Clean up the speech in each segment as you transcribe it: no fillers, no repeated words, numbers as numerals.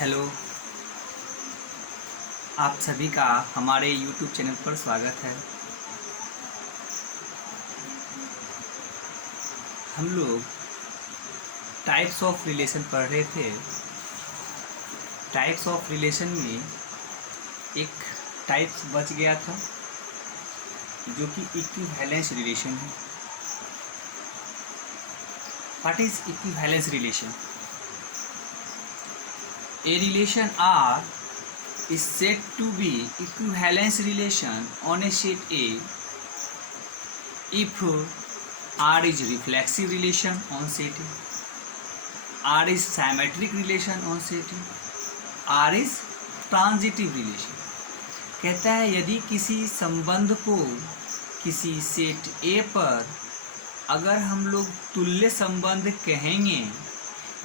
Hello, आप सभी का हमारे YouTube चैनल पर स्वागत है। हम लोग टाइप्स ऑफ रिलेशन पढ़ रहे थे। टाइप्स ऑफ रिलेशन में एक टाइप्स बच गया था जो कि इक्विवेलेंस रिलेशन है। What is equivalence relation? A relation R is said to be equivalence relation on a set A if R is reflexive relation on set A, R is symmetric relation on set A, R is transitive relation। कहता है यदि किसी संबंध को किसी set A पर अगर हम लोग तुल्य संबंध कहेंगे,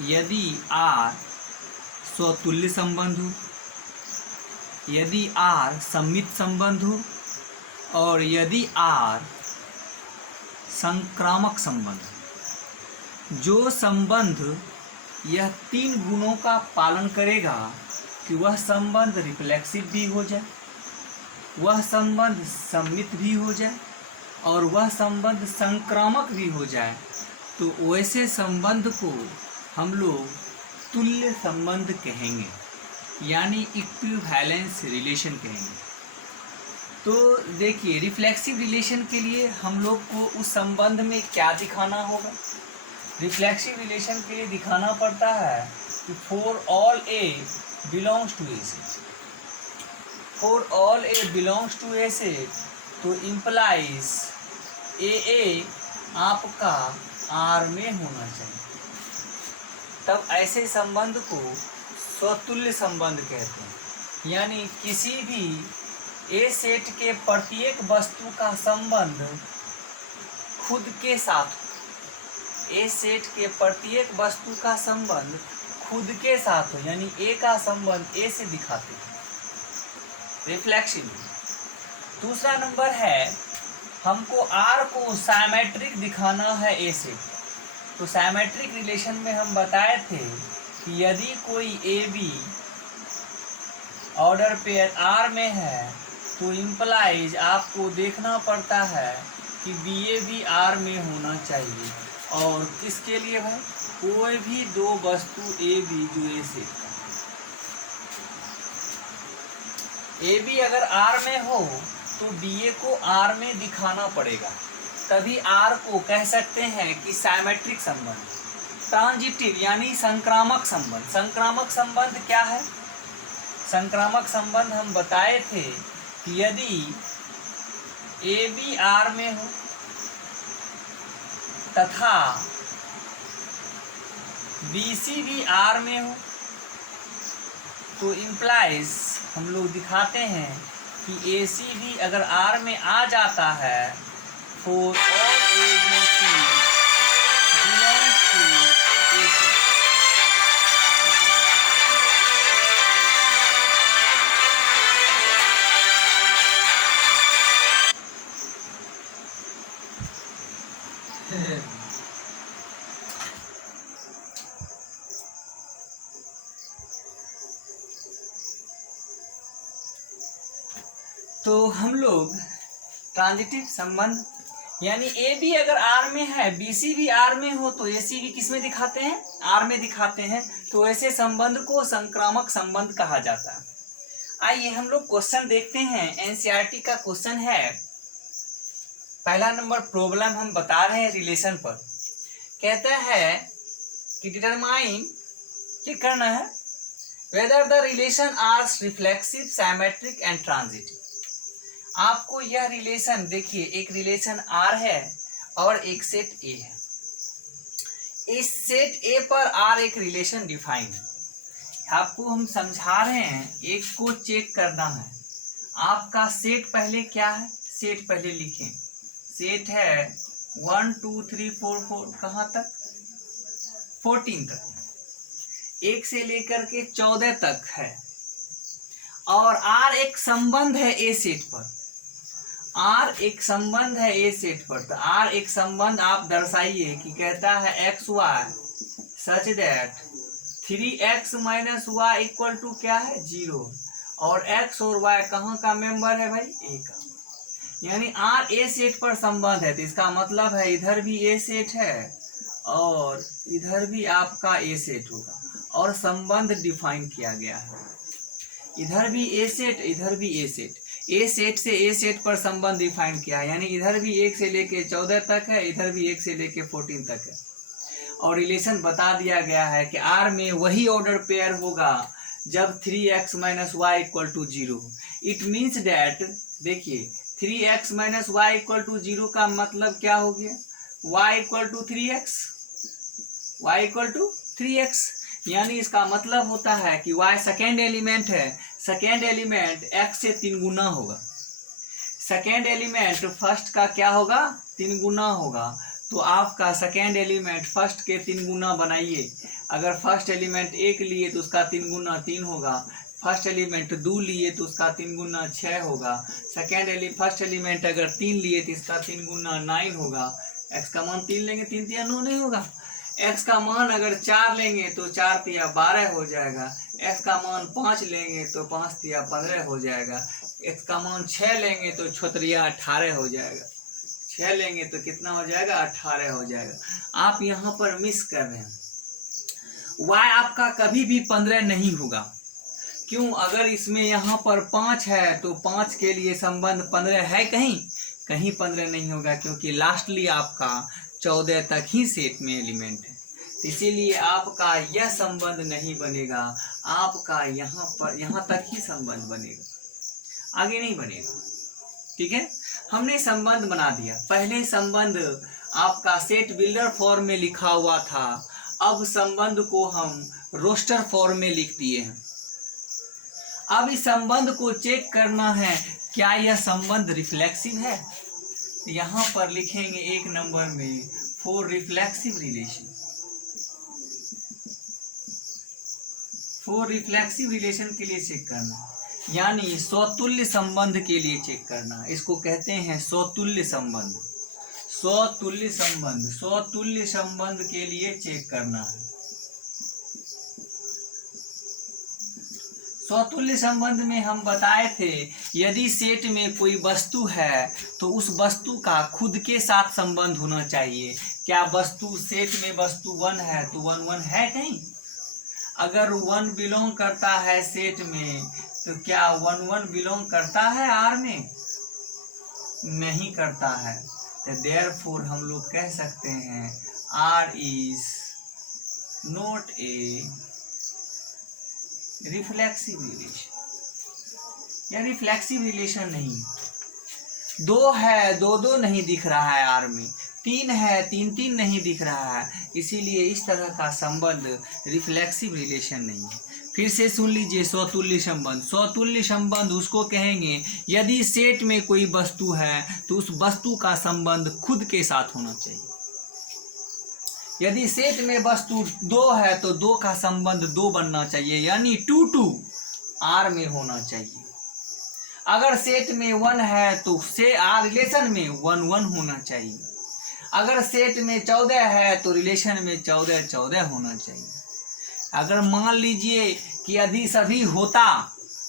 यदि R स्वतुल्य संबंध हो, यदि R सममित संबंध हो और यदि R संक्रामक संबंध। जो संबंध यह तीन गुणों का पालन करेगा कि वह संबंध रिफ्लेक्सिव भी हो जाए, वह संबंध सममित भी हो जाए और वह संबंध संक्रामक भी हो जाए, तो वैसे संबंध को हम लोग तुल्य संबंध कहेंगे, यानी इक्विवेलेंस रिलेशन कहेंगे। तो देखिए, रिफ्लेक्सिव रिलेशन के लिए हम लोग को उस संबंध में क्या दिखाना होगा? रिफ्लेक्सिव रिलेशन के लिए दिखाना पड़ता है कि for all a belongs to A set, for all a belongs to A set, तो इम्प्लाइज ए आपका आर में होना चाहिए। तब ऐसे संबंध को स्वतुल्य संबंध कहते हैं, यानी किसी भी ए सेट के प्रत्येक वस्तु का संबंध खुद के साथ, ए सेट के प्रत्येक वस्तु का संबंध खुद के साथ हो, यानी ए का संबंध ए से दिखाते हैं रिफ्लेक्सिव। दूसरा नंबर है, हमको आर को साइमेट्रिक दिखाना है ए सेट। तो साइमेट्रिक रिलेशन में हम बताए थे कि यदि कोई a b order pair R में है तो इम्प्लाइज आपको देखना पड़ता है कि बी ए भी आर में होना चाहिए। और किसके लिए भाई? कोई भी दो वस्तु ए बी जो ए सेट का, ए बी अगर आर में हो तो बी ए को आर में दिखाना पड़ेगा, तभी आर को कह सकते हैं कि साइमेट्रिक संबंध। ट्रांजिटिव यानी संक्रामक संबंध। संक्रामक संबंध क्या है? संक्रामक संबंध हम बताए थे कि यदि ए बी आर में हो तथा बी सी भी आर में हो तो इम्प्लाइज हम लोग दिखाते हैं कि ए सी भी अगर आर में आ जाता है, for all A, B, C belongs to A set। तो हम लोग ट्रांजिटिव संबंध, यानी ए बी अगर आर में है, बी सी भी आर में हो तो ए सी भी किस में दिखाते हैं? आर में दिखाते हैं। तो ऐसे संबंध को संक्रामक संबंध कहा जाता है। आइए हम लोग क्वेश्चन देखते हैं। एनसीईआरटी का क्वेश्चन है। पहला नंबर प्रॉब्लम हम बता रहे हैं रिलेशन पर। कहता है कि डिटरमाइन, क्या करना है? Whether the relation R reflexive, symmetric and transitive. आपको यह रिलेशन देखिए, एक रिलेशन आर है और एक सेट ए है। इस सेट ए पर आर एक रिलेशन डिफाइन है। आपको हम समझा रहे हैं, एक को चेक करना है। आपका सेट पहले क्या है? सेट पहले लिखें। सेट है 1 2 3 4 4, कहाँ तक? 14 तक, 1 से लेकर के 14 तक है। और आर एक संबंध है ए सेट पर। आर एक संबंध है ए सेट पर। तो आर एक संबंध आप दर्शाइए कि कहता है x y such that 3x minus y equal to क्या है 0, और x और y कहाँ का मेंबर है भाई ए का, यानी R ए सेट पर संबंध है, तो इसका मतलब है इधर भी ए सेट है और इधर भी आपका ए सेट होगा, और संबंध डिफाइन किया गया है, इधर भी ए सेट इधर भी ए सेट, ए सेट से ए सेट पर संबंध डिफाइन किया है, यानी इधर भी 1 से लेके 14 तक है, इधर भी 1 से लेके 14 तक है, और रिलेशन बता दिया गया है कि R में वही ऑर्डर पेयर होगा जब 3x minus y equal to 0। It means that, देखिए 3x minus y equal to 0 का मतलब क्या हो गया, y equal to 3x, y equal to 3x, यानी इसका मतलब होता है कि y सेकेंड एलिमेंट है, सेकेंड एलिमेंट x से 3 गुना होगा, सेकेंड एलिमेंट फर्स्ट का क्या होगा 3 गुना होगा, तो आपका सेकेंड एलिमेंट फर्स्ट के 3 गुना बनाइए, अगर फर्स्ट एलिमेंट 1 लिए तो उसका 3 गुना 3 होगा, फर्स्ट एलिमेंट 2 लिए तो उसका 3 गुना 6 होगा, फर्स्ट एलिमेंट अगर 3 लिए तो इसका 3 गुना 9 होगा, x का मान 3 लेंगे 3 तिया 9 नहीं होगा, x का मान अगर 4 लेंगे तो 4 तिया 12 हो जाएगा, x का मान 5 लेंगे तो 5 तिया 15 हो जाएगा, x का मान 6 लेंगे तो 6 तिया 18 हो जाएगा, 6 लेंगे तो कितना हो जाएगा 18 हो जाएगा। आप यहाँ पर मिस कर रहे हैं, y आपका कभी भी 15 नहीं होगा, क्यों, अगर इसमें यहाँ पर 5 है तो 5 के लिए संबंध 15 है, कहीं 15 नहीं होगा, क्योंकि लास्टली आपका 14 तक ही सेट में एलिमेंट है, इसीलिए आपका यह संबंध नहीं बनेगा, आपका यहाँ तक ही संबंध बनेगा, आगे नहीं बनेगा। ठीक है, हमने संबंध बना दिया, पहले संबंध आपका सेट बिल्डर फॉर्म में लिखा हुआ था, अब संबंध को हम रोस्टर फॉर्म में लिख दिए हैं। अब इस संबंध को चेक करना है क्या यह संबंध रिफ्लेक्सिव है, यहाँ पर लिखेंगे 1 नंबर में for reflexive relation, for reflexive relation के लिए चेक करना, यानी स्वतुल्य संबंध के लिए चेक करना, इसको कहते हैं स्वतुल्य संबंध, स्वतुल्य संबंध, स्वतुल्य संबंध के लिए चेक करना है। स्वतुल्य संबंध में हम बताए थे यदि सेट में कोई वस्तु है तो उस वस्तु का खुद के साथ संबंध होना चाहिए, क्या वस्तु सेट में वस्तु 1 है तो 1 1 है कहीं, अगर 1 बिलोंग करता है सेट में तो क्या 1 1 बिलोंग करता है R में, नहीं करता है, तो देयरफॉर हम लोग कह सकते हैं R is not a reflexive relation, या रिफ्लेक्सिव रिलेशन नहीं, 2 है 2 2 नहीं दिख रहा है R में, 3 है 3 3 नहीं दिख रहा है, इसीलिए इस तरह का संबंध रिफ्लेक्सिव रिलेशन नहीं है। फिर से सुन लीजिए, स्वतुल्य संबंध, स्वतुल्य संबंध उसको कहेंगे यदि सेट में कोई वस्तु है तो उस वस्तु का संबंध खुद के साथ होना चाहिए, यदि सेट में वस्तु 2 है तो 2 का संबंध 2 बनना चाहिए, यानी 2 2 R में होना चाहिए, अगर सेट में 1 है तो से R रिलेशन में 1 1 होना चाहिए, अगर सेट में 14 है तो रिलेशन में 14 14 होना चाहिए, अगर मान लीजिए कि यदि सभी होता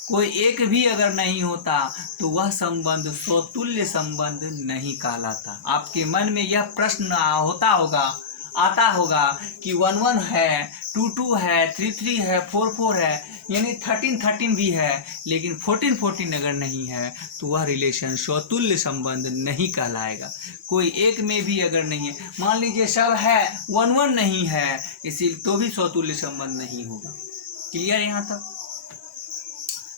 कोई एक भी अगर नहीं होता तो वह संबंध स्वतुल्य संबंध नहीं कहलाता। आपके मन में यह प्रश्न आता होगा कि 1 1 है, 2 2 है, 3 3 है, 4 4 है, यानी 13 13 भी है, लेकिन 14 14 अगर नहीं है तो वह रिलेशन स्वतुल्य संबंध नहीं कहलाएगा। कोई एक में भी अगर नहीं है, मान लीजिए सब है 1 1 नहीं है, इसीलिए तो भी स्वतुल्य संबंध नहीं होगा। क्लियर यहाँ तक?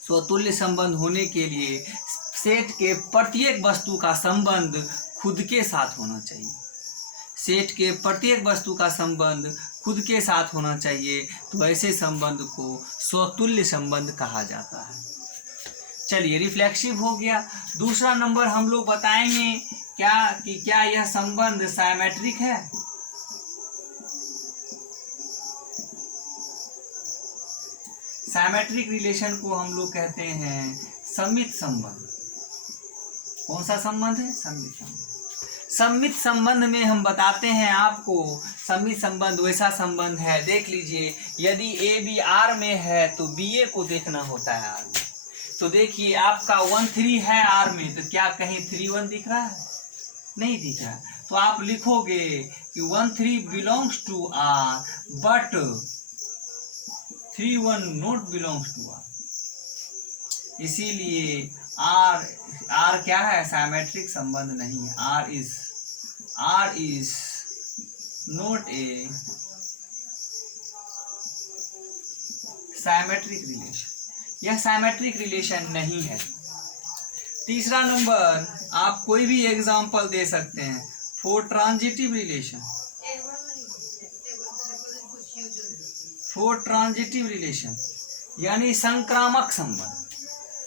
स्वतुल्य संबंध होने के लिए सेट के प्रत्येक वस्तु का संबंध खुद के साथ होना चाहिए, सेट के प्रत्येक वस्तु का संबंध खुद के साथ होना चाहिए, तो ऐसे संबंध को स्वतुल्य संबंध कहा जाता है। चलिए, रिफ्लेक्सिव हो गया। दूसरा नंबर हम लोग बताएंगे क्या यह संबंध साइमेट्रिक है। साइमेट्रिक रिलेशन को हम लोग कहते हैं सममित संबंध। कौन सा संबंध है? सममित संबंध। सम्मित संबंध में हम बताते हैं आपको, सम्मित संबंध वैसा संबंध है, देख लीजिए, यदि ए बी आर में है तो बी ए को देखना होता है आर में। तो देखिए आपका 1 3 है आर में, तो क्या कहीं 3 1 दिख रहा है? नहीं दिख रहा। तो आप लिखोगे कि 1 3 belongs to R but 3 1 not belongs to R. इसीलिए आर क्या है? साइमेट्रिक संबंध नहीं है। R is not a symmetric relation, यह साइमेट्रिक रिलेशन नहीं है। तीसरा नंबर, आप कोई भी एग्जांपल दे सकते हैं for transitive relation. For transitive relation यानी संक्रामक संबंध,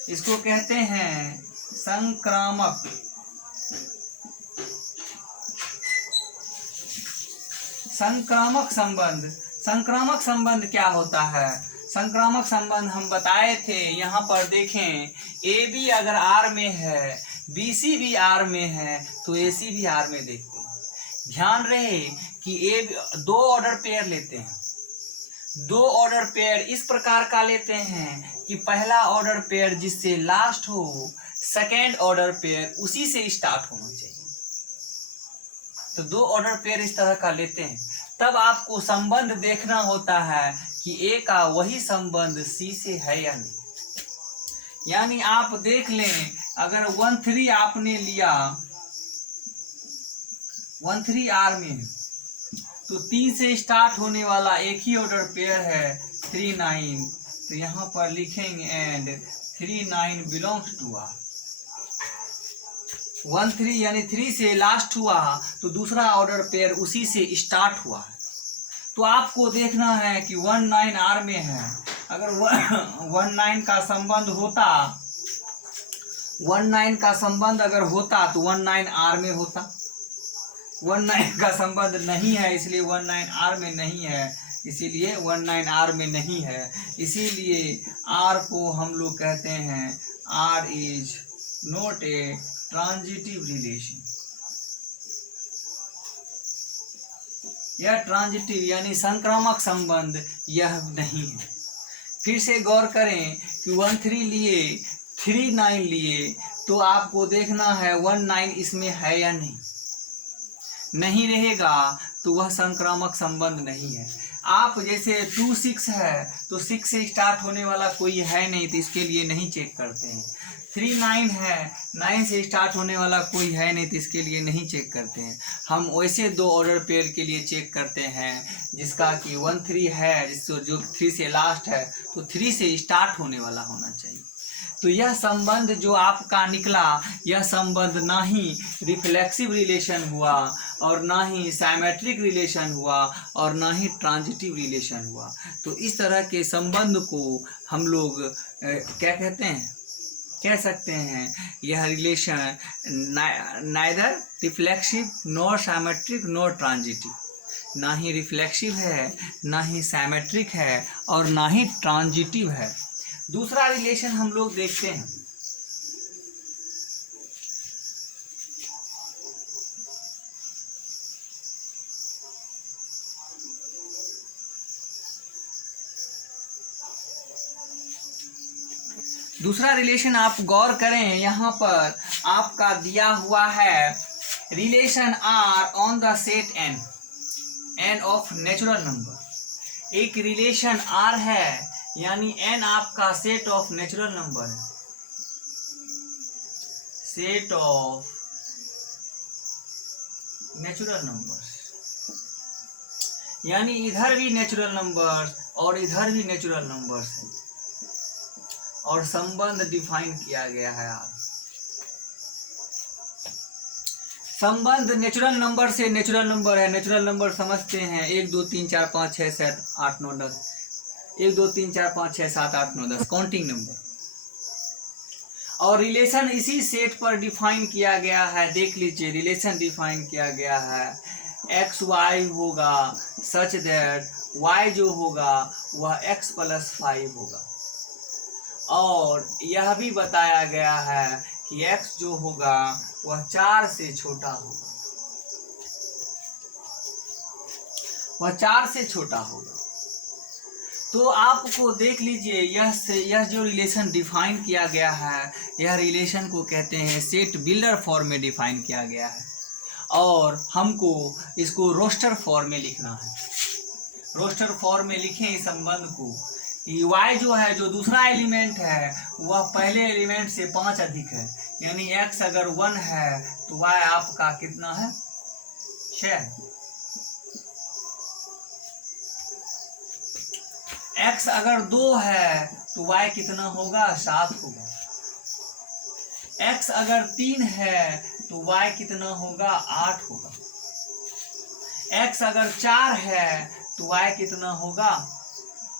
इसको कहते हैं संक्रामक। संक्रामक संबंध, संक्रामक संबंध क्या होता है? संक्रामक संबंध हम बताए थे, यहाँ पर देखें, ए बी अगर आर में है, बी सी भी आर में है, तो ए सी भी आर में देखते हैं। ध्यान रहे कि दो ऑर्डर पेयर लेते हैं। दो ऑर्डर पेयर इस प्रकार का लेते हैं कि पहला ऑर्डर पेयर जिससे लास्ट हो, सेकेंड ऑर्डर पेयर उसी से स्टार्ट होना चाहिए। तो दो ऑर्डर पेयर इस तरह का लेते हैं, तब आपको संबंध देखना होता है कि ए का वही संबंध सी से है या नहीं। यानी आप देख लें, अगर 1 3 आपने लिया, 1 3 आर में, तो 3 से स्टार्ट होने वाला एक ही ऑर्डर पेयर है 3 9, तो यहाँ पर लिखेंगे एंड 3 9 बिलोंग्स टू आर। 1 3 यानी 3 से लास्ट हुआ, तो दूसरा ऑर्डर पेयर उसी से स्टार्ट हुआ है। तो आपको देखना है कि 1 9 आर में है। अगर 1 9 का संबंध होता, 1 9 का संबंध अगर होता तो 1 9 आर में होता। 1 9 का संबंध नहीं है, इसलिए 1 9 आर में नहीं है, इसीलिए 1 9 आर में नहीं है। इसीलिए आर को हम लोग कहते हैं R is not a transitive relation. यह ट्रांजिटिव यानी संक्रामक संबंध यह नहीं है। फिर से गौर करें कि 1 3 लिए, 3 9 लिए, तो आपको देखना है 1 9 इसमें है या नहीं। नहीं रहेगा तो वह संक्रामक संबंध नहीं है। आप जैसे 2 6 है, तो 6 से स्टार्ट होने वाला कोई है नहीं, तो इसके लिए नहीं चेक करते हैं। 3 9 है, 9 से स्टार्ट होने वाला कोई है नहीं, तो इसके लिए नहीं चेक करते हैं। हम वैसे दो ऑर्डर पेयर के लिए चेक करते हैं, जिसका कि 1 3 है, जो 3 से लास्ट है, तो 3 से स्टार्ट होने वाला होना चाहिए। तो यह संबंध जो आपका निकला, यह संबंध ना ही रिफ्लेक्सिव रिलेशन हुआ, और ना ही साइमेट्रिक रिलेशन हुआ, और ना ही ट्रांजिटिव रिलेशन हुआ। तो इस तरह के संबंध को हम लोग क्या कहते हैं, कह सकते हैं, यह relation neither reflexive nor symmetric nor transitive. ना ही रिफ्लेक्सिव है, ना ही साइमेट्रिक है, और ना ही ट्रांजिटिव है। दूसरा रिलेशन हम लोग देखते हैं, दूसरा रिलेशन आप गौर करें, यहाँ पर आपका दिया हुआ है relation R on the set N of natural number. एक रिलेशन आर है, यानी एन आपका सेट ऑफ नेचुरल नंबर है, सेट ऑफ नेचुरल नंबर, यानी इधर भी नेचुरल नंबर और इधर भी नेचुरल नंबर है, और संबंध डिफाइन किया गया है। आप संबंध नेचुरल नंबर से, नेचुरल नंबर है, नेचुरल नंबर समझते हैं 1 2 3 4 5 6 7 8 9 10, 1 2 3 4 5 6 7 8 9 10 काउंटिंग नंबर, और रिलेशन इसी सेट पर डिफाइन किया गया है। देख लीजिए, रिलेशन डिफाइन किया गया है, एक्स वाई होगा सच दैट वाई जो होगा वह x + 5 होगा, और यह भी बताया गया है कि x जो होगा वह 4 से छोटा होगा। वह 4 से छोटा होगा। तो आपको देख लीजिए, यह जो रिलेशन डिफाइन किया गया है, यह रिलेशन को कहते हैं सेट बिल्डर फॉर्म में डिफाइन किया गया है, और हमको इसको रोस्टर फॉर्म में लिखना है। रोस्टर फॉर्म में लिखें इस संबंध को, y जो है, जो दूसरा एलिमेंट है, वह पहले एलिमेंट से 5 अधिक है, यानी x अगर 1 है तो y आपका कितना है, 6। x अगर 2 है तो y कितना होगा, 7 होगा। x अगर 3 है तो y कितना होगा, 8 होगा। x अगर 4 है तो y कितना होगा,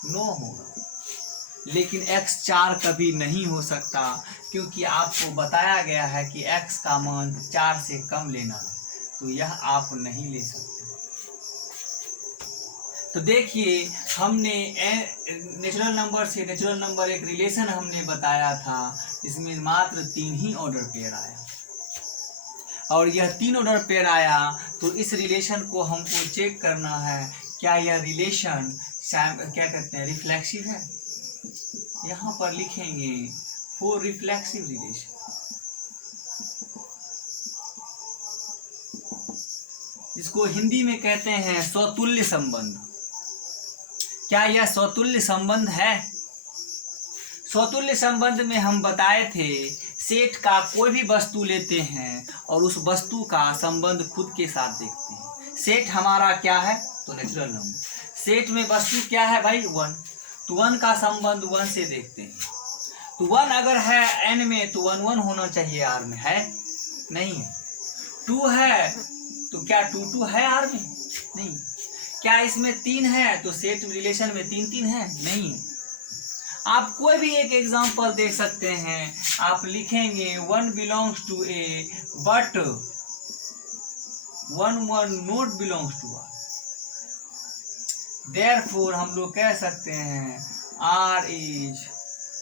9 होगा। लेकिन x 4 कभी नहीं हो सकता, क्योंकि आपको बताया गया है कि x का मान 4 से कम लेना है, तो यह आप नहीं ले सकते। तो देखिए, हमने नेचुरल नंबर से नेचुरल नंबर एक रिलेशन हमने बताया था, इसमें मात्र 3 ही ऑर्डर पेयर आया, और यह 3 ऑर्डर पेयर आया तो इस रिलेशन को हमको चेक करना है, क्या यह रिलेशन क्या कहते हैं, रिफ्लेक्सिव है। यहाँ पर लिखेंगे फॉर रिफ्लेक्सिव रिलेशन। इसको हिंदी में कहते हैं स्वतुल्य संबंध। क्या यह स्वतुल्य संबंध है? स्वतुल्य संबंध में हम बताए थे, सेट का कोई भी वस्तु लेते हैं और उस वस्तु का संबंध खुद के साथ देखते हैं। सेट हमारा क्या है, तो नेचुरल नंबर। सेट में वस्तु क्या है भाई, 1, तो 1 का संबंध 1 से देखते हैं। तो 1 अगर है n में तो 1 1 होना चाहिए r में, है नहीं है। 2 है तो क्या 2 2 है r में, नहीं। क्या इसमें 3 है तो सेट रिलेशन में 3 3 है, नहीं है। आप कोई भी एक एग्जांपल देख सकते हैं, आप लिखेंगे 1 belongs to a but 1 1 not belongs to r। Therefore हम लोग कह सकते हैं r is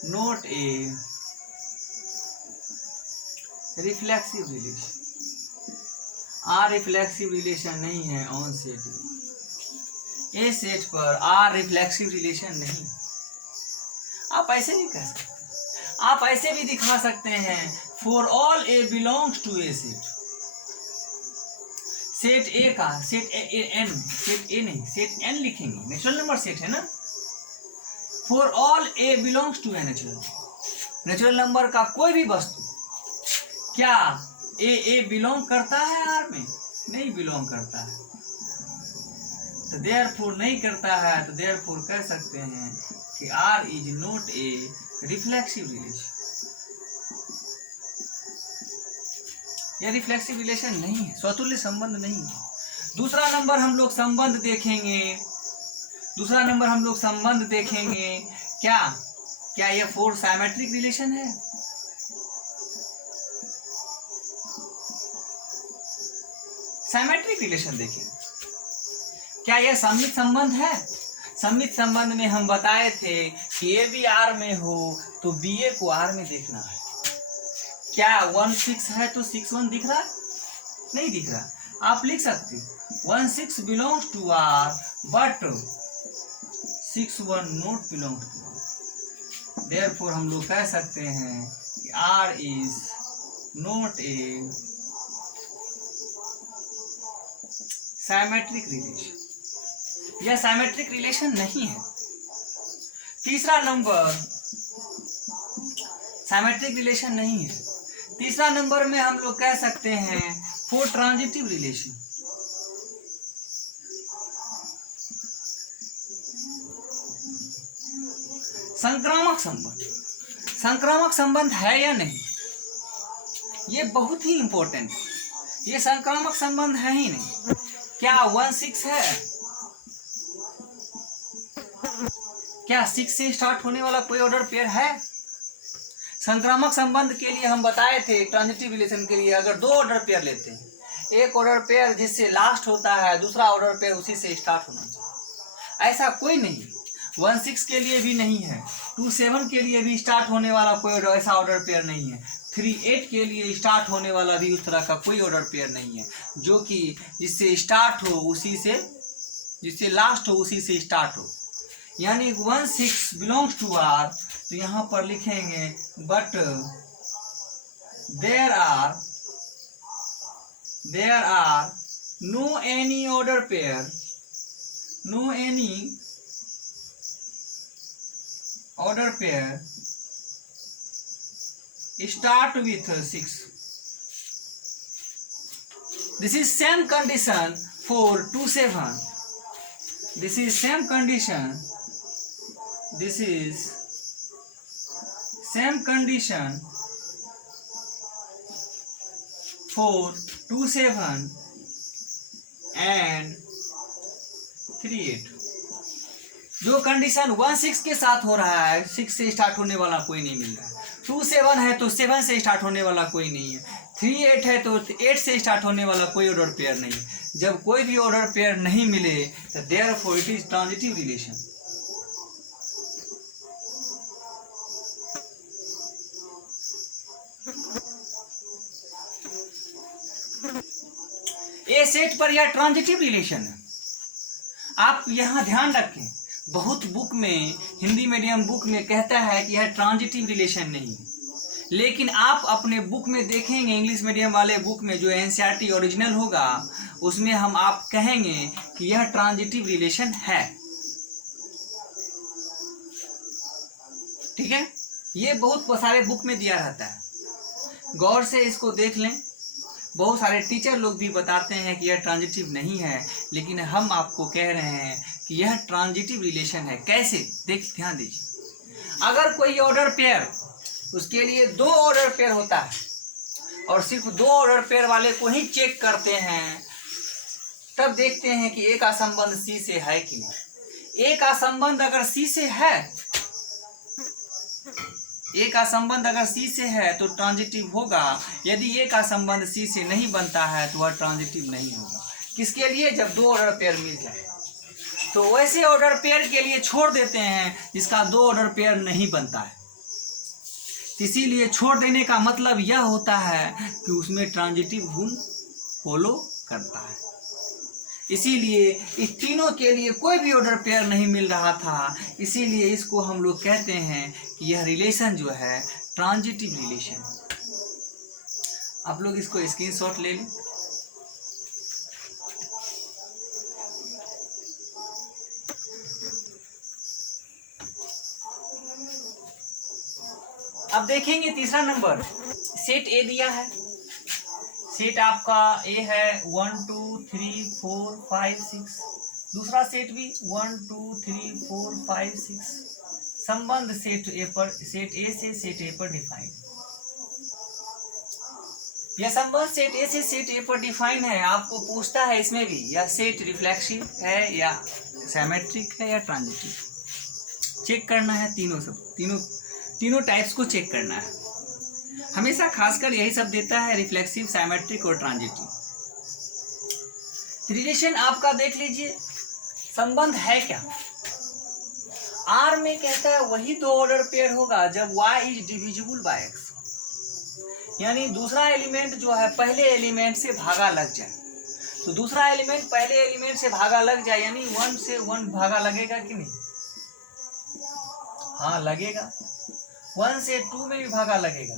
not a reflexive relation. r reflexive relation नहीं है ऑन सेट। ए सेट पर r रिफ्लेक्सिव रिलेशन नहीं। आप ऐसे नहीं कह सकते, आप ऐसे भी दिखा सकते हैं for all a belongs to A set. Set A का, सेट एन, सेट ए नहीं, सेट एन लिखेंगे, नेचुरल नंबर सेट है ना। For all a belongs to A natural number का कोई भी वस्तु, क्या ए बिलोंग करता है आर में, नहीं बिलोंग करता है। तो देयरफॉर नहीं करता है, तो देयरफॉर कह सकते हैं कि R is not a reflexive relation. यह रिफ्लेक्सिव रिलेशन नहीं है, स्वतुल्य संबंध नहीं है। दूसरा नंबर हम लोग संबंध देखेंगे, क्या यह फोर साइमेट्रिक रिलेशन है? साइमेट्रिक रिलेशन देखेंगे, क्या यह सममित संबंध है? सममित संबंध में हम बताए थे कि ए भी आर में हो तो बी ए को आर में देखना है। क्या 1 6 है तो 6 1 दिख रहा है? नहीं दिख रहा। आप लिख सकते 1 6 belongs to R but 6 1 not belongs to R. Therefore हम लोग कह सकते हैं कि R is not a symmetric relation. यह साइमेट्रिक रिलेशन नहीं है। तीसरा नंबर साइमेट्रिक रिलेशन नहीं है। तीसरा नंबर में हम लोग कह सकते हैं फोर ट्रांजिटिव रिलेशन। संक्रामक संबंध, संक्रामक संबंध है या नहीं, ये बहुत ही इंपॉर्टेंट है। ये संक्रामक संबंध है ही नहीं। क्या 1 6 है? क्या 6 से स्टार्ट होने वाला कोई ऑर्डर पेयर है? संक्रामक संबंध के लिए हम बताए थे, ट्रांजिटिव रिलेशन के लिए अगर 2 ऑर्डर पेयर लेते हैं, एक ऑर्डर पेयर जिससे लास्ट होता है, दूसरा ऑर्डर पेयर उसी से स्टार्ट होना चाहिए। ऐसा कोई नहीं, 1 6 के लिए भी नहीं है, 2 7 के लिए भी स्टार्ट होने वाला कोई ऐसा ऑर्डर पेयर नहीं है, 3 8 के लिए स्टार्ट होने वाला भी उस तरह का कोई ऑर्डर पेयर नहीं है, जो कि जिससे स्टार्ट हो उसी से जिससे लास्ट हो उसी से स्टार्ट हो, यानी 1/6 बिलोंग्स टू आर, तो यहां पर लिखेंगे but there are no any order pair, no any order pair start with 6. This is same condition for 2/7. This is same condition. This is same condition for 2/7 and 3/8. जो condition 1/6 के साथ हो रहा है, 6 से स्टार्ट होने वाला कोई नहीं मिल रहा है, 2/7 है तो 7 से स्टार्ट होने वाला कोई नहीं है, 3/8 है तो 8 से स्टार्ट होने वाला कोई ऑर्डर पेयर नहीं है। जब कोई भी ऑर्डर पेयर नहीं मिले तो therefore it is transitive relation. A set पर यह ट्रांजिटिव रिलेशन है। आप यहां ध्यान रखें, बहुत बुक में, हिंदी मीडियम बुक में कहता है कि यह ट्रांजिटिव रिलेशन नहीं है, लेकिन आप अपने बुक में देखेंगे, इंग्लिश मीडियम वाले बुक में जो एनसीईआरटी ओरिजिनल होगा उसमें हम आप कहेंगे कि यह ट्रांजिटिव रिलेशन है। ठीक है, ये बहुत सारे बुक में दिया रहता है, गौर से इसको देख लें। बहुत सारे टीचर लोग भी बताते हैं कि यह ट्रांजिटिव नहीं है, लेकिन हम आपको कह रहे हैं कि यह ट्रांजिटिव रिलेशन है। कैसे, देख ध्यान दीजिए। अगर कोई ऑर्डर पेयर, उसके लिए 2 ऑर्डर पेयर होता है और सिर्फ 2 ऑर्डर पेयर वाले को ही चेक करते हैं, तब देखते हैं कि ए का संबंध सी से है कि नहीं। ए का संबंध अगर सी से है, ए का संबंध अगर सी से है तो ट्रांजिटिव होगा। यदि ए का संबंध सी से नहीं बनता है तो वह ट्रांजिटिव नहीं होगा। किसके लिए, जब 2 ऑर्डर पेयर मिल जाए। तो वैसे ऑर्डर पेयर के लिए छोड़ देते हैं जिसका 2 ऑर्डर पेयर नहीं बनता है। इसीलिए छोड़ देने का मतलब यह होता है कि उसमें ट्रांजिटिव गुण फॉलो करता है। इसीलिए इस तीनों के लिए कोई भी ऑर्डर पेयर नहीं मिल रहा था, इसीलिए इसको हम लोग कहते हैं कि यह रिलेशन जो है ट्रांजिटिव रिलेशन। आप लोग इसको स्क्रीनशॉट ले लें। अब देखेंगे तीसरा नंबर, सेट ए दिया है। सेट आपका ए है 1 2 3 4 5 6, दूसरा सेट भी 1 2 3 4 5 6। संबंध सेट ए से सेट ए पर डिफाइन। यह संबंध सेट ए से सेट ए पर डिफाइन है। आपको पूछता है इसमें भी, यह सेट रिफ्लेक्सिव है या सिमेट्रिक है या ट्रांजिटिव। चेक करना है तीनों टाइप्स को चेक करना है। हमेशा खासकर यही सब देता है, रिफ्लेक्सिव, सिमेट्रिक और ट्रांजिटिव। रिलेशन आपका देख लीजिए, संबंध है क्या। आर में कहता है वही 2 ऑर्डर पेयर होगा जब y is divisible bye x, यानी दूसरा एलिमेंट जो है पहले एलिमेंट से भागा लग जाए। तो दूसरा एलिमेंट पहले एलिमेंट से भागा लग जाए, यानी 1 से 1 भागा लगेगा कि नहीं। हाँ लगेगा। 1 से 2 में भी भागा लगेगा,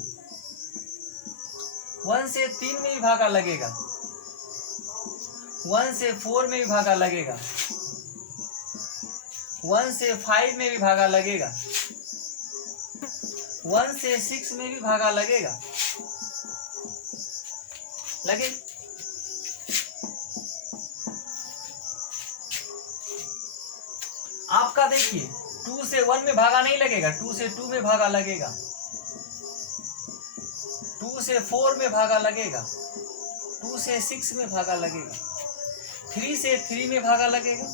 1 से 3 में भी भागा लगेगा, 1 से 4 में भी भागा लगेगा, 1 से 5 में भी भागा लगेगा, 1 से 6 में भी भागा लगेगा। लगे। आपका देखिए 2 से 1 में भागा नहीं लगेगा, 2 से 2 में भागा लगेगा, 2 से 4 में भागा लगेगा, 2 से 6 में भागा लगेगा, 3 से 3 में भागा लगेगा,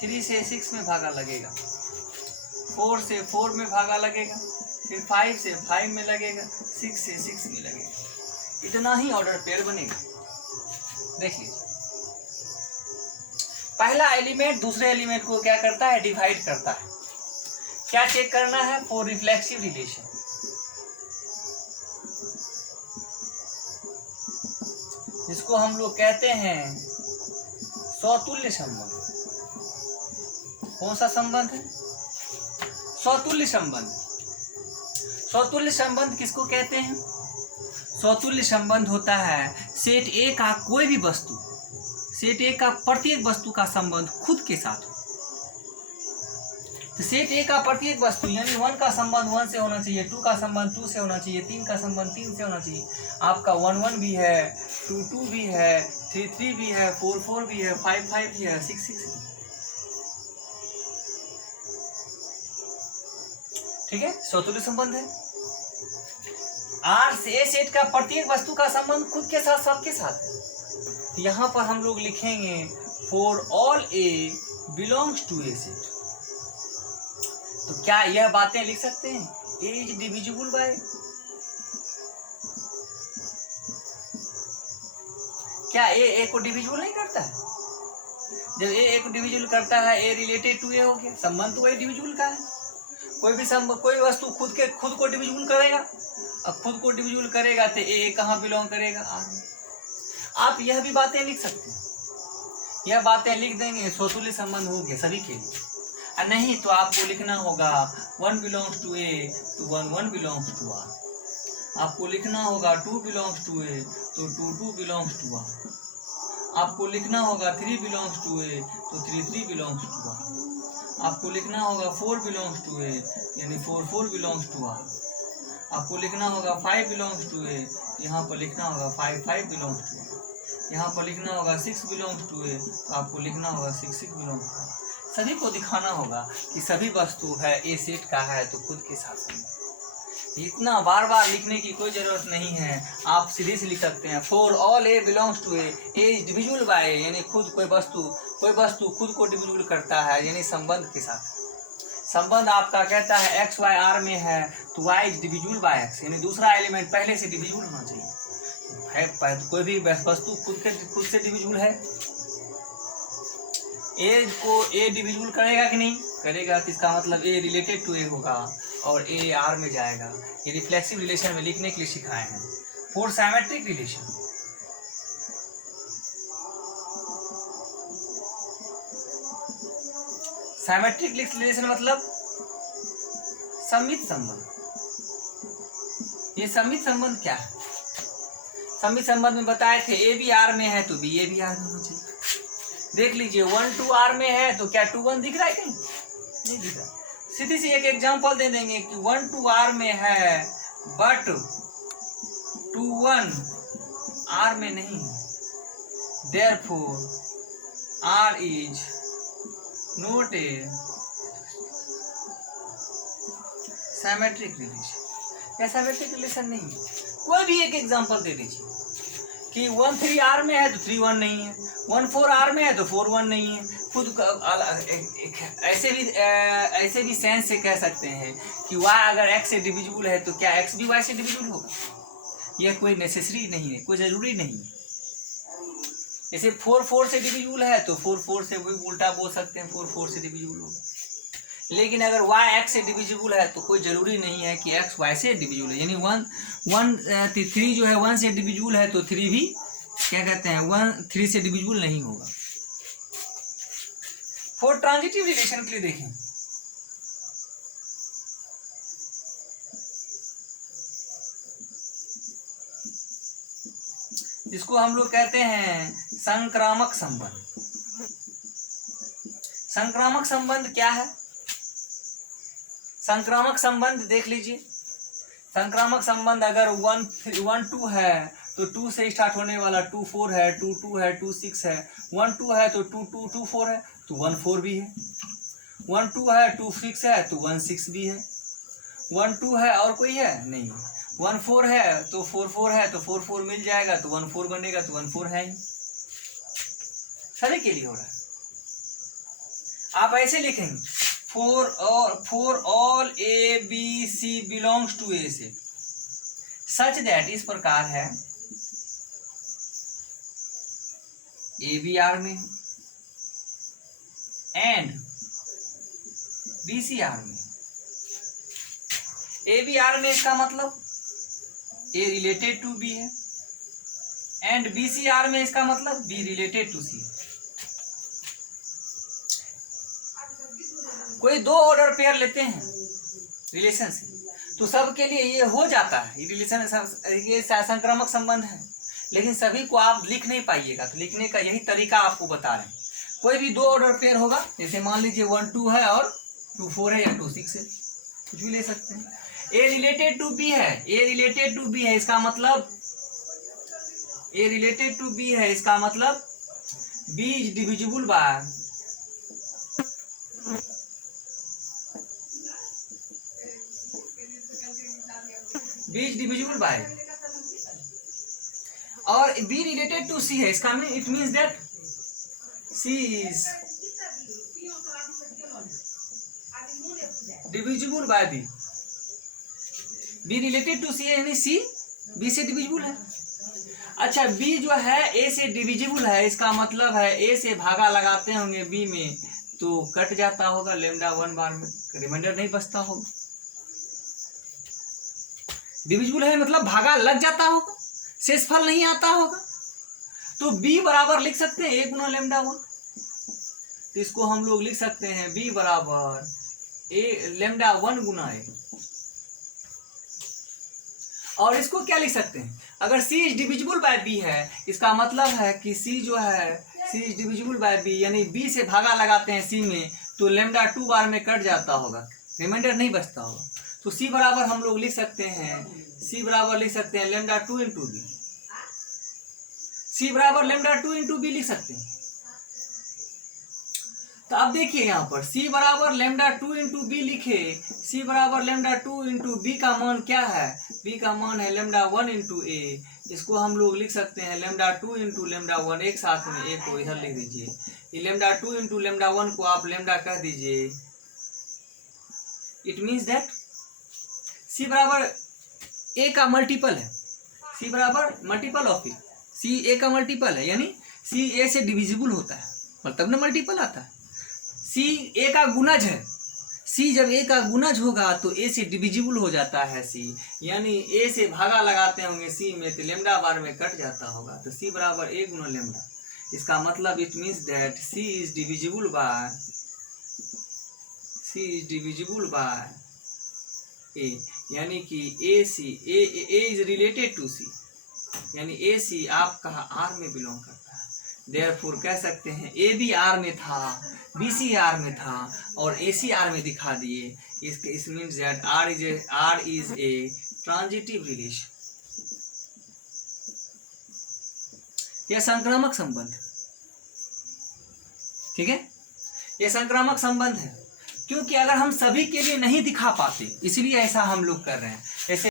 3 से 6 में भागा लगेगा, 4 से 4 में भागा लगेगा, फिर 5 से 5 में लगेगा, 6 से 6 में लगेगा। इतना ही ऑर्डर पेयर बनेगा। देख लीजिए, पहला एलिमेंट दूसरे एलिमेंट को क्या करता है, डिवाइड करता है। क्या चेक करना है, फॉर रिफ्लेक्सिव रिलेशन। जिसको हम लोग कहते हैं सौतुल्य संबंध। कौन सा संबंध है? स्वतुल्य संबंध। स्वतुल्य संबंध किसको कहते हैं? स्वतुल्य संबंध होता है सेट ए का कोई भी वस्तु, सेट ए का प्रत्येक वस्तु का संबंध खुद के साथ हो। तो सेट ए का प्रत्येक वस्तु यानी 1 का संबंध 1 से होना चाहिए, 2 का संबंध 2 से होना चाहिए, 3 का संबंध 3 से होना चाहिए। आपका 1 1 भी है, 2 2 भी है, 3 3 भी है, 4 4 भी है, 5 5 भी है, 6 6 भी। ठीक है, स्वतुल्य संबंध है। आर से ए सेट का प्रत्येक वस्तु का संबंध खुद के साथ सबके साथ है। तो यहाँ पर हम लोग लिखेंगे for all a belongs to A set. तो क्या यह बातें लिख सकते हैं? ए इज डिविजिबल बाय, क्या ए को डिविजिबल नहीं करता है? जब ए को डिविजिबल करता है, ए रिलेटेड टू ए हो गया, संबंध तो वही डिविजिबल का है। कोई वस्तु खुद को डिविजिबल करेगा, अब खुद को डिविजिबल करेगा तो ए कहाँ बिलोंग करेगा? आर में। आप यह भी बातें लिख सकते हैं, यह बातें लिख देंगे, स्वतुल्य संबंध हो गया सभी के लिए। और नहीं तो आपको लिखना होगा 1 बिलोंग्स टू ए तो 1 1 बिलोंग्स टू आर। आपको लिखना होगा 2 बिलोंग्स टू ए तो 2 2 बिलोंग्स टू आर। आपको लिखना होगा 3 बिलोंग्स टू ए तो 3 3 बिलोंग्स टू आर। आपको लिखना होगा 4 बिलोंग्स टू ए यानी 4 4 बिलोंग्स टू आर। आपको लिखना होगा 5 बिलोंग्स टू ए, यहाँ पर लिखना होगा 5 5 बिलोंग्स टू आर। यहाँ पर लिखना होगा 6 बिलोंग्स टू ए तो आपको लिखना होगा 6 6 बिलोंग्स टू आर। सभी को दिखाना होगा कि सभी वस्तु है ए सेट का है तो खुद के साथ संबंध। इतना बार बार लिखने की कोई जरूरत नहीं है, आप सीधे से लिख सकते हैं for all a belongs to A is divisible by, यानी खुद कोई वस्तु खुद को डिविजिबल करता है यानी संबंध के साथ। संबंध आपका कहता है एक्स वाई आर में है तो y is divisible by x, यानी दूसरा एलिमेंट पहले से डिविजिबल होना चाहिए। कोई भी वस्तु खुद से डिविजिबल है। ए को ए डिविजिबल करेगा कि नहीं करेगा, तो इसका मतलब ए रिलेटेड टू ए होगा और ए आर में जाएगा। ये रिफ्लेक्सिव रिलेशन में लिखने के लिए सिखाए हैं। For symmetric relation, symmetric relation मतलब सममित संबंध। ये सममित संबंध क्या है? सममित संबंध में बताए थे ए भी आर में है तो बी ए भी आर में होना चाहिए। देख लीजिए 1 2 आर में है तो क्या 2 1 दिख रहा है कहीं? नहीं दिख रहा। सीधी सी एक एग्जांपल दे देंगे कि 1 2 आर में है बट 2 1 आर में नहीं है, therefore R is not a symmetric relation. या सिमेट्रिक रिलेशन नहीं। कोई भी एक एग्जांपल दे दीजिए कि 1 3 आर में है तो 3 1 नहीं है, 1 4 आर में है तो 4 1 नहीं है। खुद ऐसे भी सेंस से कह सकते हैं कि y अगर x से डिविजिबल है तो क्या x भी y से डिविजिबल होगा? यह कोई नेसेसरी नहीं है, कोई जरूरी नहीं है। जैसे 4 4 से डिविजिबल है तो 4 4 से भी उल्टा बोल सकते हैं 4 4 से डिविजिबल होगा। लेकिन अगर y x से डिविजिबल है तो कोई जरूरी नहीं है कि x y से डिविजिबल है। यानी 3 जो है 1 से डिविजिबल है तो 3 भी क्या कहते हैं 1 3 से डिविजिबल नहीं होगा। फॉर ट्रांजिटिव रिलेशन के लिए देखें, जिसको हम लोग कहते हैं संक्रामक संबंध। संक्रामक संबंध क्या है? संक्रामक संबंध देख लीजिए। संक्रामक संबंध अगर 1 2 है तो 2 से स्टार्ट होने वाला 2 4 है, 2 2 है, 2 6 है, 1 2 है तो 2 2 2 4 है तो 1 4 भी है, 1 2 है 2 6 है तो 1 6 भी है, 1 2 है और कोई है नहीं, 1 4 है तो 4 4 है तो 4 4 मिल जाएगा तो 1 4 बनेगा तो 1 4 है ही। सभी के लिए हो रहा है। आप ऐसे लिखेंगे for all a b c belongs to A set such that, इस प्रकार है ए बी आर में एंड बी सी आर में। ए बी आर में इसका मतलब ए रिलेटेड टू बी है एंड बी सी आर में इसका मतलब बी रिलेटेड टू सी। कोई दो ऑर्डर पेयर लेते हैं रिलेशन से, तो सबके लिए ये हो जाता है, ये रिलेशन, ये संक्रामक संबंध है, लेकिन सभी को आप लिख नहीं पाइएगा। तो लिखने का यही तरीका आपको बता रहे हैं। कोई भी दो ऑर्डर पेयर होगा, जैसे मान लीजिए 1 2 है और 2 4 है या 2 6 है, कुछ भी ले सकते हैं। ए रिलेटेड टू बी है, ए रिलेटेड टू बी है, इसका मतलब ए रिलेटेड टू बी है, इसका मतलब B is divisible by B is divisible by, और बी रिलेटेड टू सी है, इसका mean it means that C is divisible by B. B related to C है यानी सी बी से divisible है। अच्छा, बी जो है ए से डिविजिबल है, इसका मतलब है ए से भागा लगाते होंगे बी में तो कट जाता होगा लेमडा 1 बार में, रिमाइंडर नहीं बचता होगा। डिविजिबल है मतलब भागा लग जाता होगा, शेषफल नहीं आता होगा। तो बी बराबर लिख सकते हैं 1 गुना लेमडा 1, तो इसको हम लोग लिख सकते हैं बी बराबर ए लेमडा 1 गुना ए। और इसको क्या लिख सकते हैं, अगर C is divisible bye B है, इसका मतलब है कि C जो है C is divisible bye B, यानी B से भागा लगाते हैं C में तो लेमडा 2 बार में कट जाता होगा, रिमाइंडर नहीं बचता होगा। तो C बराबर हम लोग लिख सकते हैं, C बराबर लिख सकते हैं लेमडा 2 इंटू बी, C बराबर लेमडा 2 इंटू बी लिख सकते हैं। तो अब देखिए यहाँ पर C बराबर लेमडा 2 इंटू बी लिखे, C बराबर लेमडा 2 इंटू बी का मान क्या है, B का मान है लेमडा 1 इंटू ए, इसको हम लोग लिख सकते हैं लेमडा 2 इंटू लेमडा 1, एक साथ में ए को इधर लिख दीजिए, ये लेमडा 2 इंटू लेमडा 1 को आप लेमडा कह दीजिए। इट मीन्स दैट C बराबर ए का मल्टीपल है, C बराबर मल्टीपल ऑफ ए, C ए का मल्टीपल है, यानी C ए से डिविजिबल होता है, मतलब ना मल्टीपल आता है। C ए का गुणज है, C जब ए का गुणज होगा तो ए से डिविजिबल हो जाता है C, यानी ए से भागा लगाते होंगे C में तो लेमडा बार में कट जाता होगा, तो C बराबर ए गुना लेमडा। इसका मतलब it means that C is divisible by A, यानी कि A is related to C, यानी ए सी आपका आर में बिलोंग करता है। देयरफॉर कह सकते हैं ए बी आर में था, बी सी आर में था और ए सी आर में दिखा दिए। इस means that R is a transitive relation, यह संक्रामक संबंध, ठीक है, यह संक्रामक संबंध है। क्योंकि अगर हम सभी के लिए नहीं दिखा पाते, इसलिए ऐसा हम लोग कर रहे हैं। ऐसे